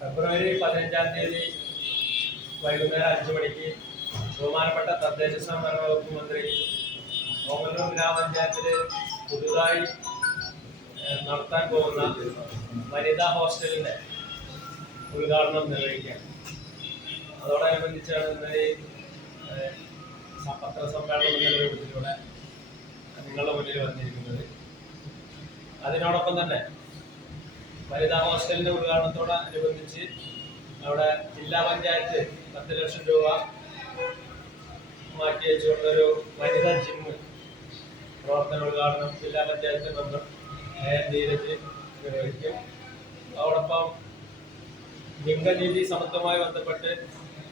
ഫെബ്രുവരി പതിനഞ്ചാം തീയതി വൈകുന്നേരം അഞ്ചു മണിക്ക് ബഹുമാനപ്പെട്ട തദ്ദേശ സ്വയംഭരണ വകുപ്പ് മന്ത്രി ഓമല്ലൂർ ഗ്രാമപഞ്ചായത്തിൽ പുതുതായി നടത്താൻ പോകുന്ന വനിതാ ഹോസ്റ്റലിന്റെ ഉദ്ഘാടനം നിർവഹിക്കുകയാണ് അതോടനുബന്ധിച്ചാണ് ഇന്നലെ പത്രസമ്മേളനം നിലവിലൂടെ നിങ്ങളുടെ മുന്നിൽ വന്നിരിക്കുന്നത്. അതിനോടൊപ്പം തന്നെ വനിതാ ഹോസ്റ്റലിന്റെ ഉദ്ഘാടനത്തോടനുബന്ധിച്ച് അവിടെ ജില്ലാ പഞ്ചായത്ത് പത്ത് ലക്ഷം രൂപ മാറ്റി വെച്ചുകൊണ്ടൊരു വനിതാ ജിമ്മ് പ്രവർത്തന ഉദ്ഘാടനം ജില്ലാ പഞ്ചായത്ത് മെമ്പർ ധീരജ് നിർവഹിക്കും. അതോടൊപ്പം ലിംഗനീതി സമത്വമായി ബന്ധപ്പെട്ട്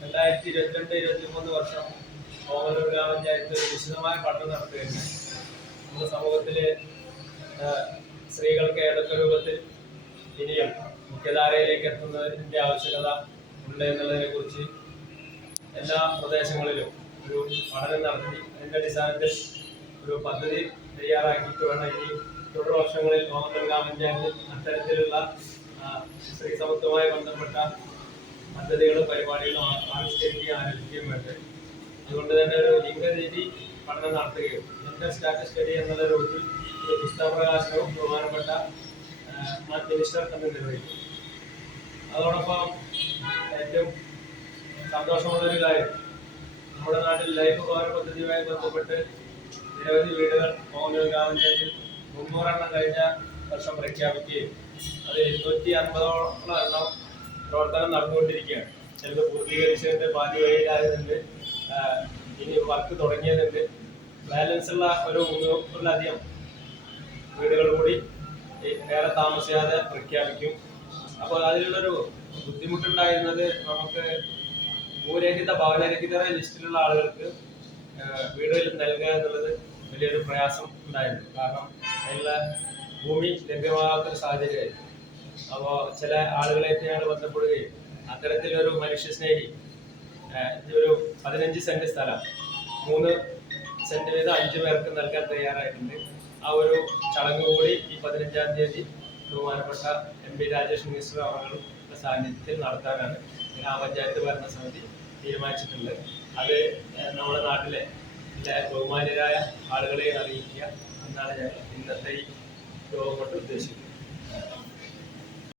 രണ്ടായിരത്തി ഇരുപത്തിരണ്ട് ഇരുപത്തി മൂന്ന് വർഷം ഓമലൂർ ഗ്രാമപഞ്ചായത്ത് വിശദമായ പഠനം നടത്തുകയാണ്. നമ്മുടെ സമൂഹത്തിലെ സ്ത്രീകൾക്ക് ഏതൊക്കെ രൂപത്തിൽ ഇനിയും മുഖ്യധാരയിലേക്ക് എത്തുന്നതിന്റെ ആവശ്യകത ഉണ്ട് എന്നുള്ളതിനെ കുറിച്ച് എല്ലാ പ്രദേശങ്ങളിലും ഒരു പഠനം നടത്തി അതിന്റെ അടിസ്ഥാനത്തിൽ ഒരു പദ്ധതി തയ്യാറാക്കിയിട്ട് വേണം. ഇനി തുടർ വർഷങ്ങളിൽ ഓമലൂർ ഗ്രാമപഞ്ചായത്ത് അത്തരത്തിലുള്ള സ്ത്രീ സമത്വവുമായി ബന്ധപ്പെട്ട പദ്ധതികളും പരിപാടികളും ആവിഷ്കരിക്കുകയും ആരംഭിക്കുകയും വേണ്ടത് അതുകൊണ്ട് തന്നെ ഒരു ലിംഗരീതി പഠനം നടത്തുകയും ജെൻഡർ സ്റ്റാറ്റസ് സ്റ്റഡി എന്നുള്ള രൂപത്തിൽ ഒരു പുസ്തക പ്രകാശനവും ബഹുമാനപ്പെട്ട മാറ്റ് മിനിസ്റ്റർ നിർവഹിക്കും അതോടൊപ്പം ഏറ്റവും സന്തോഷമുള്ളൊരു കാര്യം നമ്മുടെ നാട്ടിൽ ലൈഫ് ഭവന പദ്ധതിയുമായി ബന്ധപ്പെട്ട് നിരവധി വീടുകൾ മോഹനൂർ ഗ്രാമപഞ്ചായത്തിൽ മുന്നൂറെണ്ണം കഴിഞ്ഞ വർഷം പ്രഖ്യാപിക്കുകയും അത് എഴുന്നൂറ്റി അൻപതോളം എണ്ണം പ്രവർത്തനം നടന്നുകൊണ്ടിരിക്കുകയാണ്. ചിലത് പൂർത്തീകരിച്ചതിന്റെ പാതി വഴിയിലായതുണ്ട് ഇനി വർക്ക് തുടങ്ങിയതുണ്ട്. ബാലൻസ് ഉള്ള ഒരു മുന്നൂറിലധികം വീടുകൾ കൂടി ഏറെ താമസിയാതെ പ്രഖ്യാപിക്കും. അപ്പോൾ അതിലുള്ളൊരു ബുദ്ധിമുട്ടുണ്ടായിരുന്നത് നമുക്ക് ഭൂരഹിത ഭവനരഹിതരെ ലിസ്റ്റിലുള്ള ആളുകൾക്ക് വീടുകളിൽ നൽകുക എന്നുള്ളത് വലിയൊരു പ്രയാസം ഉണ്ടായിരുന്നു. കാരണം അതിനുള്ള ഭൂമി ലഭ്യമാകാത്തൊരു സാഹചര്യമായിരുന്നു. അപ്പോൾ ചില ആളുകളായിട്ട് ഞങ്ങൾ ബന്ധപ്പെടുകയും അത്തരത്തിലൊരു മനുഷ്യസ്നേഹി ഒരു പതിനഞ്ച് സെന്റ് സ്ഥലം മൂന്ന് സെന്റ് വീതം അഞ്ചു പേർക്ക് നൽകാൻ തയ്യാറായിട്ടുണ്ട്. ആ ഒരു ചടങ്ങ് കൂടി ഈ പതിനഞ്ചാം തീയതി ബഹുമാനപ്പെട്ട എം പി രാജേഷ് മിനിസ്റ്റർ അവരുടെ സാന്നിധ്യത്തിൽ നടത്താനാണ് ഗ്രാമപഞ്ചായത്ത് ഭരണസമിതി തീരുമാനിച്ചിട്ടുള്ളത്. അത് നമ്മുടെ നാട്ടിലെ ബഹുമാന്യരായ ആളുകളെ അറിയിക്കുക എന്നാണ് ഞങ്ങൾ ഇന്നത്തെ ഈ യോഗം കൊണ്ട് ഉദ്ദേശിക്കുന്നത്.